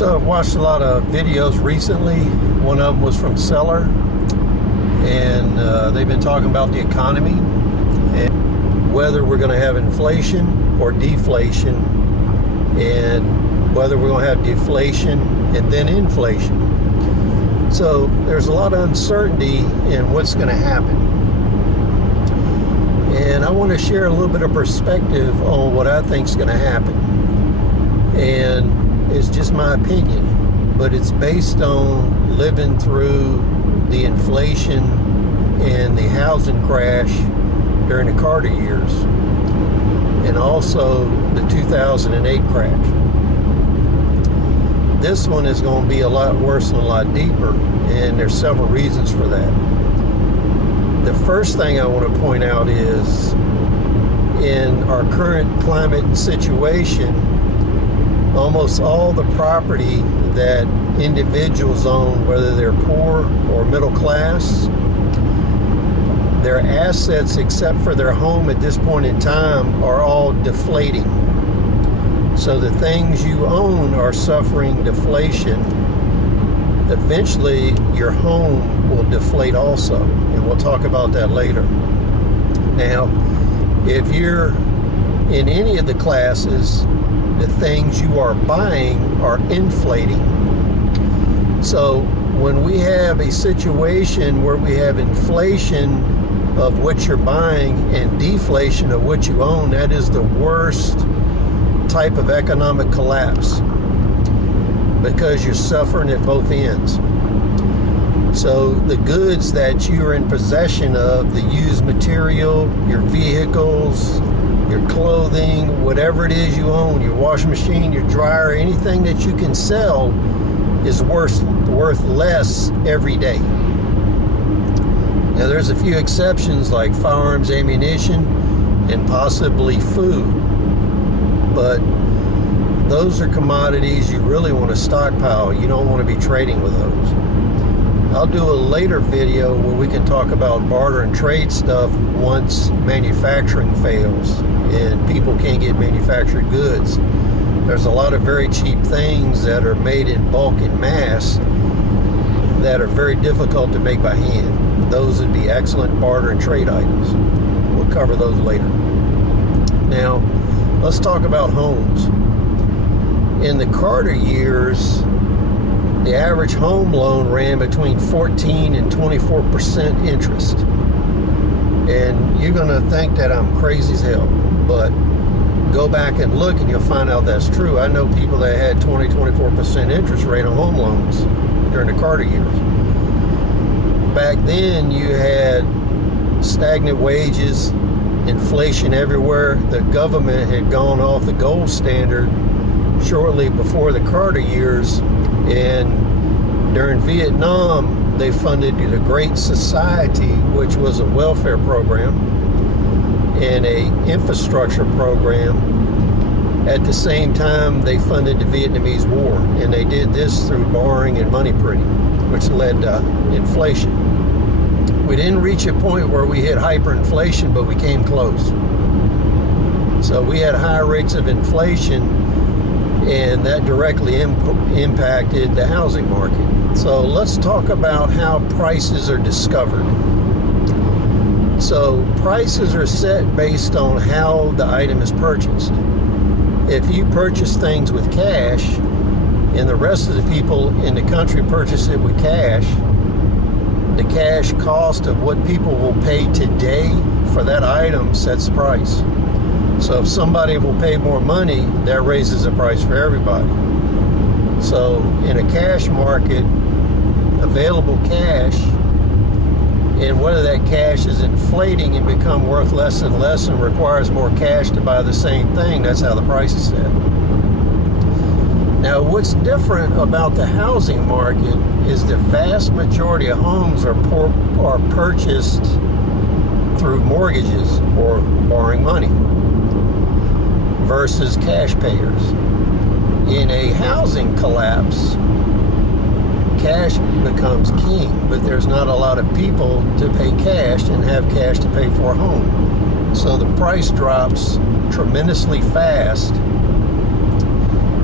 So I've watched a lot of videos recently. One of them was from Seller, and they've been talking about the economy and whether we're going to have inflation or deflation, and whether we're going to have deflation and then inflation. So there's a lot of uncertainty in what's going to happen. And I want to share a little bit of perspective on what I think is going to happen. And it's just my opinion, but it's based on living through the inflation and the housing crash during the Carter years, and also the 2008 crash. This one is going to be a lot worse and a lot deeper, and there's several reasons for that. The first thing I want to point out is, in our current climate and situation, almost all the property that individuals own, whether they're poor or middle class, their assets, except for their home at this point in time, are all deflating. So the things you own are suffering deflation. Eventually, your home will deflate also, and we'll talk about that later. Now, if you're in any of the classes, the things you are buying are inflating. So when we have a situation where we have inflation of what you're buying and deflation of what you own, that is the worst type of economic collapse, because you're suffering at both ends. So the goods that you're in possession of, the used material, your vehicles, your clothing, whatever it is you own, your washing machine, your dryer, anything that you can sell is worth less every day. Now there's a few exceptions like firearms, ammunition, and possibly food, but those are commodities you really want to stockpile. You don't want to be trading with those. I'll do a later video where we can talk about barter and trade stuff once manufacturing fails and people can't get manufactured goods. There's a lot of very cheap things that are made in bulk and mass that are very difficult to make by hand. Those would be excellent barter and trade items. We'll cover those later. Now, let's talk about homes. In the Carter years, the average home loan ran between 14 and 24% interest. And you're going to think that I'm crazy as hell, but go back and look and you'll find out that's true. I know people that had 24% interest rate on home loans during the Carter years. Back then, you had stagnant wages, inflation everywhere. The government had gone off the gold standard shortly before the Carter years, and during Vietnam they funded the Great Society, which was a welfare program and a infrastructure program. At the same time, they funded the Vietnamese War, and they did this through borrowing and money printing, which led to inflation. We didn't reach a point where we hit hyperinflation, but we came close. So we had higher rates of inflation, and that directly impacted the housing market. So let's talk about how prices are discovered. So prices are set based on how the item is purchased. If you purchase things with cash, and the rest of the people in the country purchase it with cash, the cash cost of what people will pay today for that item sets the price. So if somebody will pay more money, that raises the price for everybody. So in a cash market, available cash, and whether that cash is inflating and become worth less and less and requires more cash to buy the same thing, that's how the price is set. Now, what's different about the housing market is the vast majority of homes are purchased through mortgages or borrowing money versus cash payers. In a housing collapse, cash becomes king, but there's not a lot of people to pay cash and have cash to pay for a home. So the price drops tremendously fast,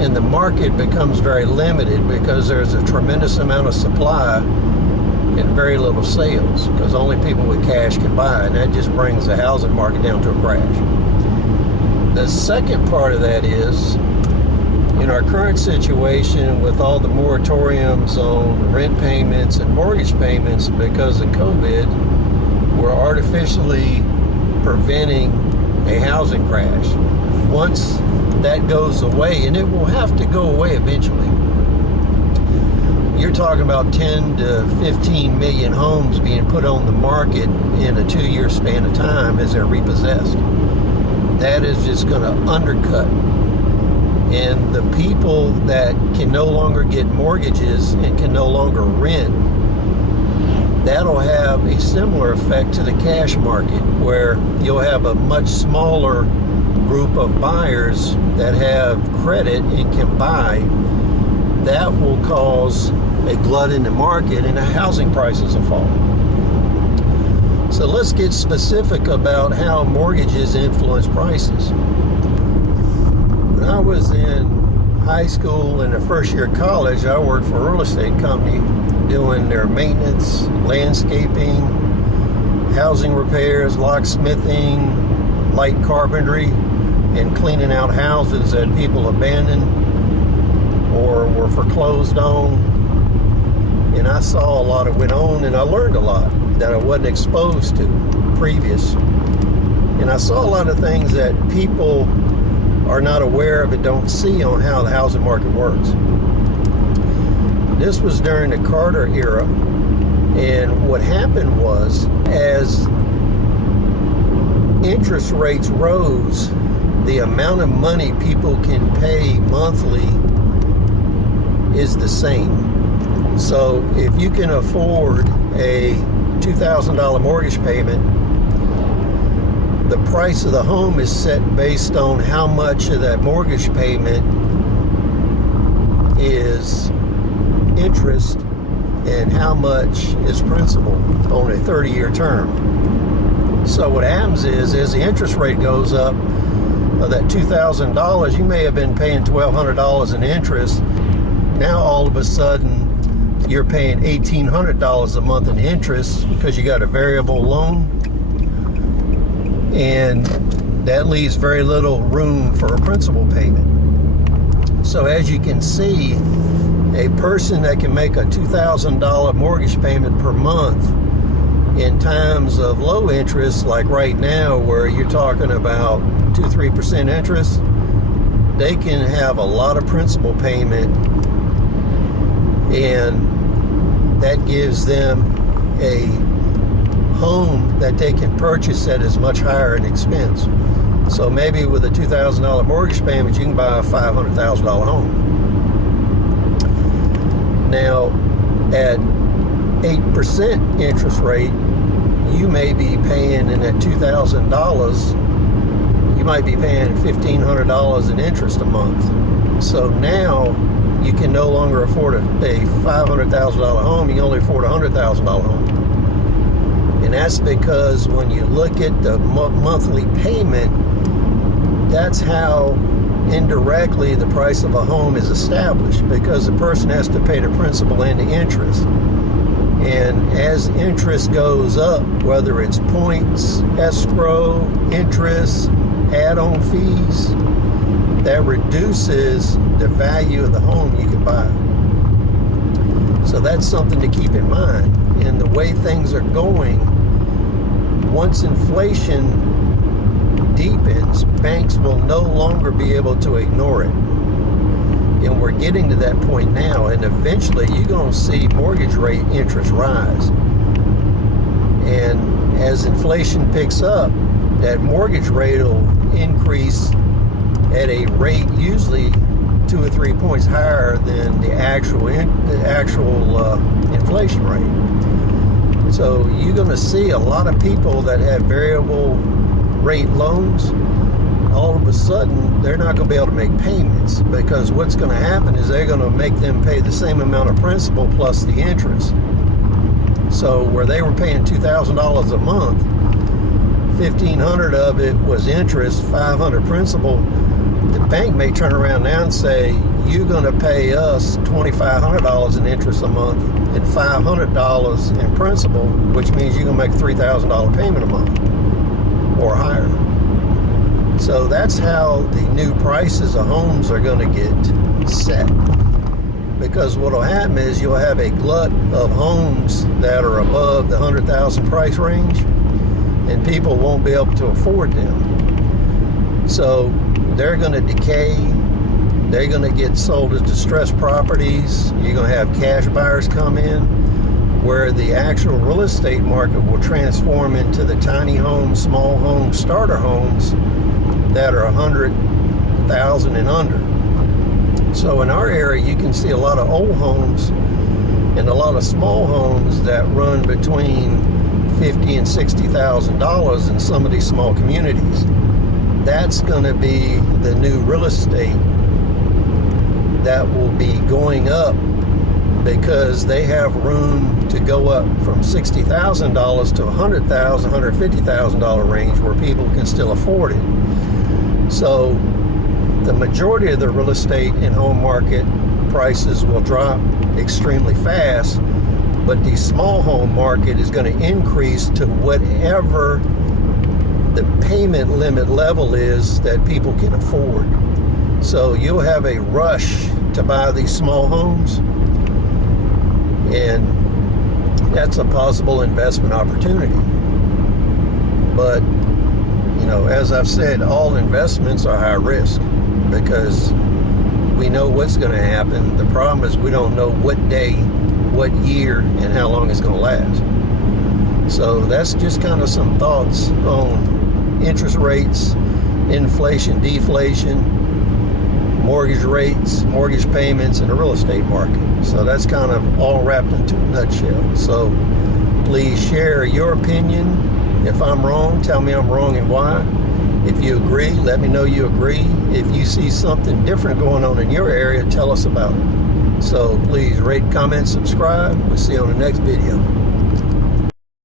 and the market becomes very limited because there's a tremendous amount of supply and very little sales, because only people with cash can buy, and that just brings the housing market down to a crash. The second part of that is, in our current situation with all the moratoriums on rent payments and mortgage payments because of COVID, we're artificially preventing a housing crash. Once that goes away, and it will have to go away eventually, you're talking about 10 to 15 million homes being put on the market in a 2-year span of time as they're repossessed. That is just going to undercut. And the people that can no longer get mortgages and can no longer rent, that'll have a similar effect to the cash market, where you'll have a much smaller group of buyers that have credit and can buy. That will cause a glut in the market, and the housing prices will fall. So let's get specific about how mortgages influence prices. When I was in high school and the first year of college, I worked for a real estate company doing their maintenance, landscaping, housing repairs, locksmithing, light carpentry, and cleaning out houses that people abandoned or were foreclosed on. And I saw a lot of went on, and I learned a lot that I wasn't exposed to previous. And I saw a lot of things that people are not aware of and don't see on how the housing market works. This was during the Carter era, and what happened was, as interest rates rose, the amount of money people can pay monthly is the same. So if you can afford a $2,000 mortgage payment, the price of the home is set based on how much of that mortgage payment is interest and how much is principal on a 30-year term. So what happens is, as the interest rate goes up, of that $2,000, you may have been paying $1,200 in interest. Now all of a sudden you're paying $1,800 a month in interest because you got a variable loan, and that leaves very little room for a principal payment. So as you can see, a person that can make a $2,000 mortgage payment per month in times of low interest, like right now where you're talking about 2-3% interest, they can have a lot of principal payment, and that gives them a home that they can purchase that is much higher in expense. So maybe with a $2,000 mortgage payment, you can buy a $500,000 home. Now, at 8% interest rate, you may be paying in that $2,000, you might be paying $1,500 in interest a month. So now you can no longer afford a $500,000 home, you can only afford a $100,000 home. And that's because when you look at the monthly payment, that's how indirectly the price of a home is established, because the person has to pay the principal and the interest. And as interest goes up, whether it's points, escrow, interest, add-on fees, that reduces the value of the home you can buy. So that's something to keep in mind. And the way things are going, once inflation deepens, banks will no longer be able to ignore it. And we're getting to that point now, and eventually you're going to see mortgage rate interest rise. And as inflation picks up, that mortgage rate will increase at a rate usually 2 or 3 points higher than the actual inflation rate. So you're going to see a lot of people that have variable rate loans, all of a sudden they're not going to be able to make payments, because what's going to happen is they're going to make them pay the same amount of principal plus the interest. So where they were paying $2,000 a month, $1,500 of it was interest, $500 principal. The bank may turn around now and say, you're going to pay us $2,500 in interest a month and $500 in principal, which means you're going to make a $3,000 payment a month or higher. So that's how the new prices of homes are going to get set. Because what will happen is you'll have a glut of homes that are above the 100,000 price range, and people won't be able to afford them. So they're going to decay. They're going to get sold as distressed properties. You're going to have cash buyers come in, where the actual real estate market will transform into the tiny homes, small homes, starter homes that are 100,000 and under. So in our area, you can see a lot of old homes and a lot of small homes that run between $50,000 and $60,000 in some of these small communities. That's going to be the new real estate that will be going up, because they have room to go up from $60,000 to $100,000, $150,000 range, where people can still afford it. So the majority of the real estate and home market prices will drop extremely fast, but the small home market is going to increase to whatever the payment limit level is that people can afford. So you'll have a rush to buy these small homes, and that's a possible investment opportunity. But, you know, as I've said, all investments are high risk, because we know what's going to happen. The problem is we don't know what day, what year, and how long it's going to last. So that's just kind of some thoughts on interest rates, inflation, deflation, mortgage rates, mortgage payments, and the real estate market. So that's kind of all wrapped into a nutshell. So please share your opinion. If I'm wrong, tell me I'm wrong and why. If you agree, let me know you agree. If you see something different going on in your area, tell us about it. So please rate, comment, subscribe. We'll see you on the next video.